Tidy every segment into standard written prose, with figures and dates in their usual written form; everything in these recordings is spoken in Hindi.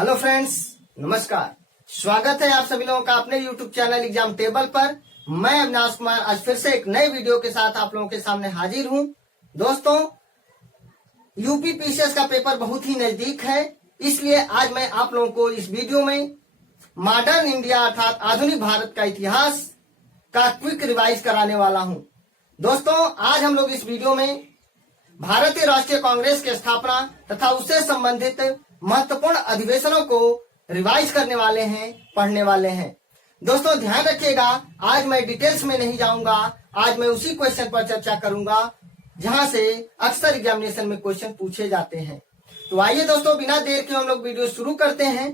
हेलो फ्रेंड्स, नमस्कार। स्वागत है आप सभी लोगों का अपने यूट्यूब चैनल एग्जाम टेबल पर। मैं अविनाश कुमार आज फिर से एक नए वीडियो के साथ आप लोगों के सामने हाजिर हूं। दोस्तों, यूपी पीसीएस का पेपर बहुत ही नजदीक है, इसलिए आज मैं आप लोगों को इस वीडियो में मॉडर्न इंडिया अर्थात आधुनिक भारत का इतिहास का क्विक रिवाइज कराने वाला हूं। दोस्तों, आज हम लोग इस वीडियो में भारतीय राष्ट्रीय कांग्रेस की स्थापना तथा उससे संबंधित महत्वपूर्ण अधिवेशनों को रिवाइज करने वाले हैं, पढ़ने वाले हैं। दोस्तों ध्यान रखिएगा, आज मैं डिटेल्स में नहीं जाऊंगा। आज मैं उसी क्वेश्चन पर चर्चा करूंगा जहां से अक्सर एग्जामिनेशन में क्वेश्चन पूछे जाते हैं। तो आइए दोस्तों, बिना देर के हम लोग वीडियो शुरू करते हैं।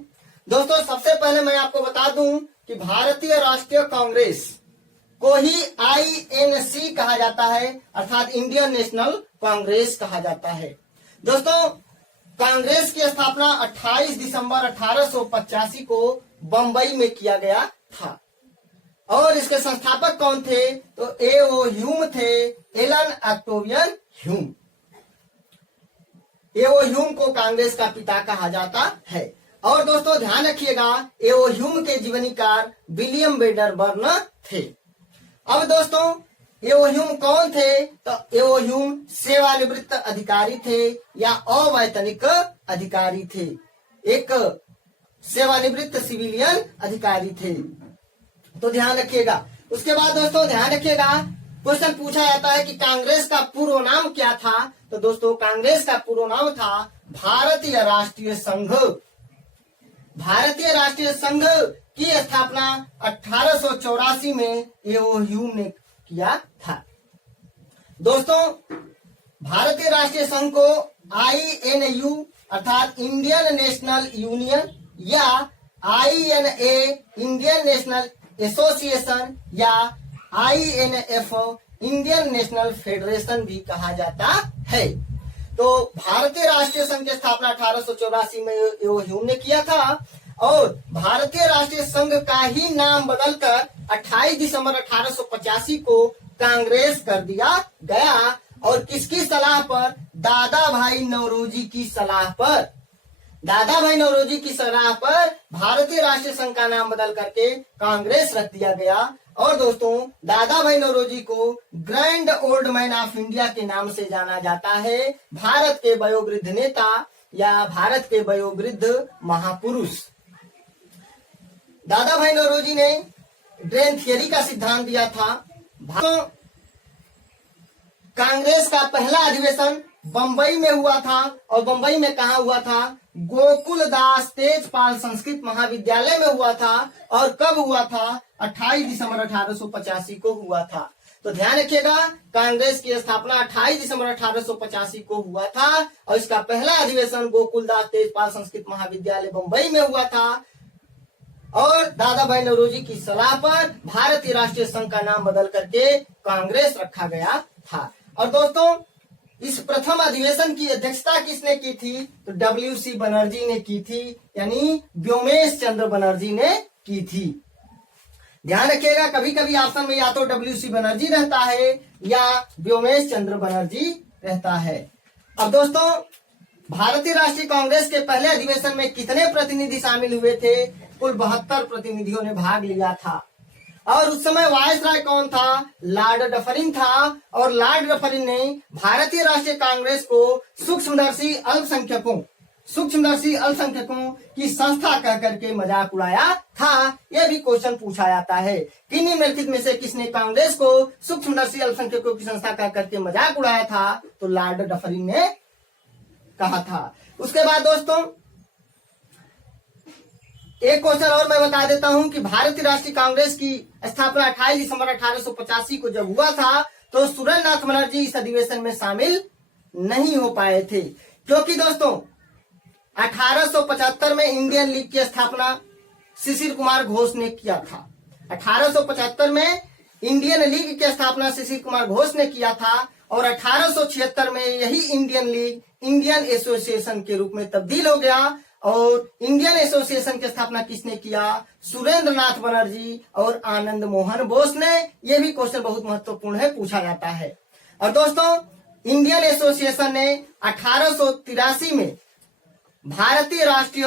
दोस्तों, सबसे पहले मैं आपको बता दूं कि भारतीय राष्ट्रीय कांग्रेस को ही INC कहा जाता है, अर्थात इंडियन नेशनल कांग्रेस कहा जाता है। दोस्तों, कांग्रेस की स्थापना 28 दिसंबर 1885 को बंबई में किया गया था और इसके संस्थापक कौन थे? तो A.O. ह्यूम थे, Elon Octavian Hume. A.O. Hume को कांग्रेस का पिता कहा जाता है। और दोस्तों ध्यान रखिएगा, A.O. ह्यूम के जीवनीकार विलियम वेडरबर्न थे। अब दोस्तों, A.O. ह्यूम कौन थे? तो A.O. ह्यूम सेवानिवृत्त अधिकारी थे या अवैतनिक अधिकारी थे, एक सेवानिवृत्त सिविलियन अधिकारी थे। तो ध्यान रखिएगा। उसके बाद दोस्तों ध्यान रखिएगा, क्वेश्चन पूछा जाता है कि कांग्रेस का पूर्व नाम क्या था? तो दोस्तों, कांग्रेस का पूर्व नाम था भारतीय राष्ट्रीय संघ। भारतीय राष्ट्रीय संघ की स्थापना 1884 में A.O. ह्यूम ने किया था। दोस्तों, भारतीय राष्ट्रीय संघ को INU अर्थात इंडियन नेशनल यूनियन या INA इंडियन नेशनल एसोसिएशन या INF इंडियन नेशनल फेडरेशन भी कहा जाता है। तो भारतीय राष्ट्रीय संघ की स्थापना 1884 में A.O. ह्यूम ने किया था और भारतीय राष्ट्रीय संघ का ही नाम बदलकर 28 दिसंबर 1885 को कांग्रेस कर दिया गया। और किसकी सलाह पर? दादा भाई नौरोजी की सलाह पर। दादा भाई नौरोजी की सलाह पर भारतीय राष्ट्रीय संघ का नाम बदल करके कांग्रेस रख दिया गया। और दोस्तों, दादा भाई नौरोजी को grand old man of India के नाम से जाना जाता है, भारत के वयोवृद्ध नेता या भारत के वयोवृद्ध महापुरुष। दादा भाई नौरोजी ने ड्रेन थियरी का सिद्धांत दिया था। कांग्रेस का पहला अधिवेशन बंबई में हुआ था और बंबई में कहा हुआ था? गोकुलदास तेजपाल संस्कृत महाविद्यालय में हुआ था। और कब हुआ था? 28 दिसंबर 1885 को हुआ था। तो ध्यान रखिएगा, कांग्रेस की स्थापना 28 दिसंबर 1885 को हुआ था और इसका पहला अधिवेशन गोकुलदास तेजपाल संस्कृत महाविद्यालय बंबई में हुआ था। और दादा भाई नौरोजी की सलाह पर भारतीय राष्ट्रीय संघ का नाम बदल करके कांग्रेस रखा गया था। और दोस्तों, इस प्रथम अधिवेशन की अध्यक्षता किसने की थी? तो WC बनर्जी ने की थी, यानी व्योमेश चंद्र बनर्जी ने की थी। ध्यान रखिएगा, कभी कभी ऑप्शन में या तो WC बनर्जी रहता है या व्योमेश चंद्र बनर्जी रहता है। अब दोस्तों, भारतीय राष्ट्रीय कांग्रेस के पहले अधिवेशन में कितने प्रतिनिधि शामिल हुए थे? कुल 72 प्रतिनिधियों ने भाग लिया था। और उस समय वायसराय कौन था? लॉर्ड डफरिन था। और लॉर्ड डफरिन ने भारतीय राष्ट्रीय कांग्रेस को सूक्ष्मदर्शी अल्पसंख्यकों की संस्था कह करके मजाक उड़ाया था। यह भी क्वेश्चन पूछा जाता है कि निम्नलिखित में से किसने कांग्रेस को सूक्ष्मदर्शी अल्पसंख्यकों की संस्था कह करके मजाक उड़ाया था? तो लॉर्ड डफरिन ने कहा था। उसके बाद दोस्तों, एक क्वेश्चन और मैं बता देता हूं कि भारतीय राष्ट्रीय कांग्रेस की स्थापना 28 दिसंबर 1885 को जब हुआ था तो सुरेंद्रनाथ बनर्जी इस अधिवेशन में शामिल नहीं हो पाए थे, क्योंकि दोस्तों 1875 में इंडियन लीग की स्थापना शिशिर कुमार घोष ने किया था। 1875 में इंडियन लीग की स्थापना शिशिर कुमार घोष ने किया था और 1876 में यही इंडियन लीग इंडियन एसोसिएशन के रूप में तब्दील हो गया। और इंडियन एसोसिएशन की स्थापना किसने किया? सुरेंद्रनाथ बनर्जी और आनंद मोहन बोस ने। यह भी क्वेश्चन बहुत महत्वपूर्ण है, पूछा जाता है। और दोस्तों, इंडियन एसोसिएशन ने 1883 में भारतीय राष्ट्रीय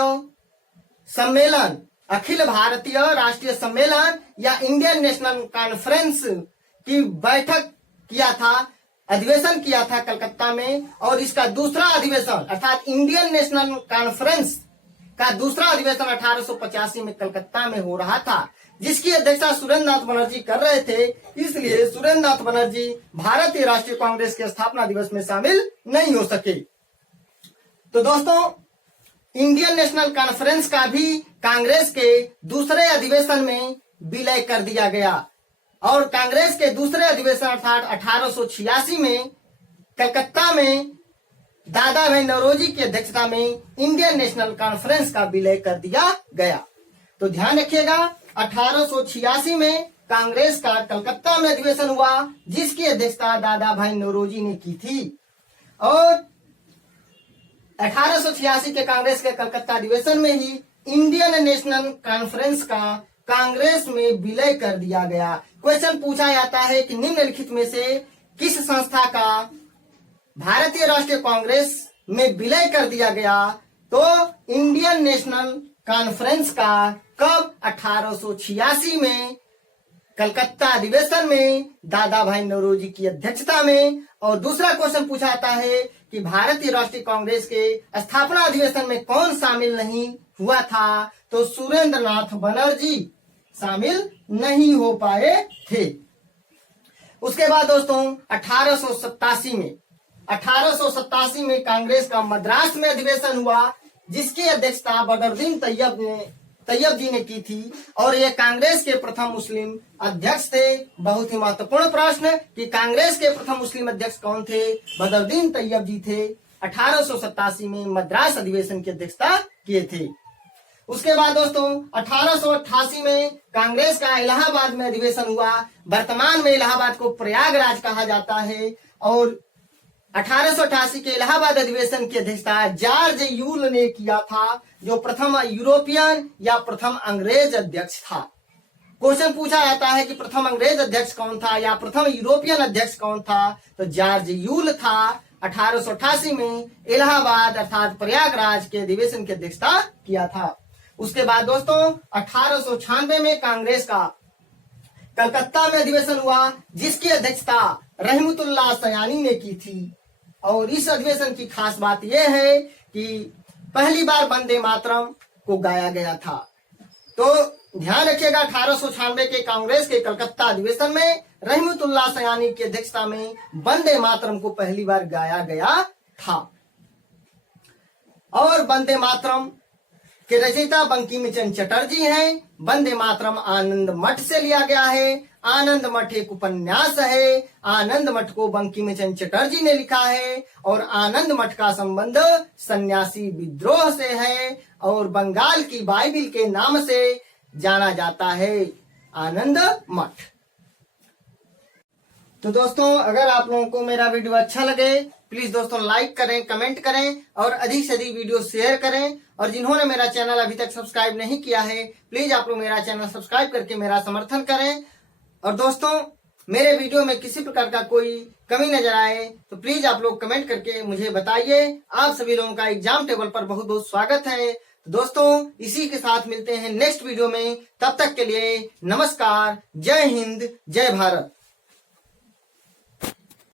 सम्मेलन, अखिल भारतीय राष्ट्रीय सम्मेलन या इंडियन नेशनल कॉन्फ्रेंस की बैठक किया था, अधिवेशन किया था कलकत्ता में। और इसका दूसरा अधिवेशन अर्थात इंडियन नेशनल कॉन्फ्रेंस का दूसरा अधिवेशन 1885 में कलकत्ता में हो रहा था, जिसकी अध्यक्षता सुरेंद्र नाथ बनर्जी कर रहे थे। इसलिए सुरेंद्र नाथ बनर्जी भारतीय राष्ट्रीय कांग्रेस के स्थापना दिवस में शामिल नहीं हो सके। तो दोस्तों, इंडियन नेशनल कॉन्फ्रेंस का भी कांग्रेस के दूसरे अधिवेशन में विलय कर दिया गया और कांग्रेस के दूसरे अधिवेशन अर्थात 1886 में कलकत्ता में दादा भाई नौरोजी की अध्यक्षता में इंडियन नेशनल कॉन्फ्रेंस का विलय कर दिया गया। तो ध्यान रखिएगा, 1886 में कांग्रेस का कलकत्ता में अधिवेशन हुआ, जिसकी अध्यक्षता दादा भाई नौरोजी ने की थी। और 1886 के कांग्रेस के कलकत्ता अधिवेशन में ही इंडियन नेशनल कॉन्फ्रेंस का कांग्रेस में विलय कर दिया गया। क्वेश्चन पूछा जाता है कि निम्नलिखित में से किस संस्था का भारतीय राष्ट्रीय कांग्रेस में विलय कर दिया गया? तो इंडियन नेशनल कॉन्फ्रेंस का कब? 1886 में कलकत्ता अधिवेशन में दादा भाई नौरोजी की अध्यक्षता में। और दूसरा क्वेश्चन पूछा जाता है कि भारतीय राष्ट्रीय कांग्रेस के स्थापना अधिवेशन में कौन शामिल नहीं हुआ था? तो सुरेंद्र नाथ बनर्जी शामिल नहीं हो पाए थे। उसके बाद दोस्तों 1887 में कांग्रेस का मद्रास में अधिवेशन हुआ, जिसकी अध्यक्षता बदरुद्दीन तैयब जी ने की थी। और ये कांग्रेस के प्रथम मुस्लिम अध्यक्ष थे। बहुत ही महत्वपूर्ण प्रश्न कि कांग्रेस के प्रथम मुस्लिम अध्यक्ष कौन थे? बदरुद्दीन तैयब जी थे। 1887 में मद्रास अधिवेशन की अध्यक्षता किए थे। उसके बाद दोस्तों 1888 में कांग्रेस का इलाहाबाद में अधिवेशन हुआ। वर्तमान में इलाहाबाद को प्रयागराज कहा जाता है। और 1888 के इलाहाबाद अधिवेशन की अध्यक्षता जॉर्ज यूल ने किया था, जो प्रथम यूरोपियन या प्रथम अंग्रेज अध्यक्ष था। क्वेश्चन पूछा जाता है कि प्रथम अंग्रेज अध्यक्ष कौन था या प्रथम यूरोपियन अध्यक्ष कौन था? तो जॉर्ज यूल था। 1888 में इलाहाबाद अर्थात प्रयागराज के अधिवेशन की अध्यक्षता किया था। उसके बाद दोस्तों 1896 में कांग्रेस का कलकत्ता में अधिवेशन हुआ, जिसकी अध्यक्षता रहमतुल्लाह सयानी ने की थी। और इस अधिवेशन की खास बात यह है कि पहली बार वंदे मातरम को गाया गया था। तो ध्यान रखिएगा, 1896 के कांग्रेस के कलकत्ता अधिवेशन में रहमतुल्लाह सयानी की अध्यक्षता में वंदे मातरम को पहली बार गाया गया था। और वंदे मातरम के रचयिता बंकिम चंद्र चटर्जी हैं। वंदे मातरम आनंद मठ से लिया गया है। आनंद मठ एक उपन्यास है। आनंद मठ को बंकिम चंद्र चटर्जी ने लिखा है। और आनंद मठ का संबंध सन्यासी विद्रोह से है और बंगाल की बाइबिल के नाम से जाना जाता है, आनंद मठ। तो दोस्तों, अगर आप लोगों को मेरा वीडियो अच्छा लगे, प्लीज दोस्तों लाइक करें, कमेंट करें और अधिक से अधिक वीडियो शेयर करें। और जिन्होंने मेरा चैनल अभी तक सब्सक्राइब नहीं किया है, प्लीज आप लोग मेरा चैनल सब्सक्राइब करके मेरा समर्थन करें। और दोस्तों, मेरे वीडियो में किसी प्रकार का कोई कमी नजर आए तो प्लीज आप लोग कमेंट करके मुझे बताइए। आप सभी लोगों का एग्जाम टेबल पर बहुत बहुत स्वागत है। तो दोस्तों, इसी के साथ मिलते हैं नेक्स्ट वीडियो में। तब तक के लिए नमस्कार, जय हिंद, जय भारत।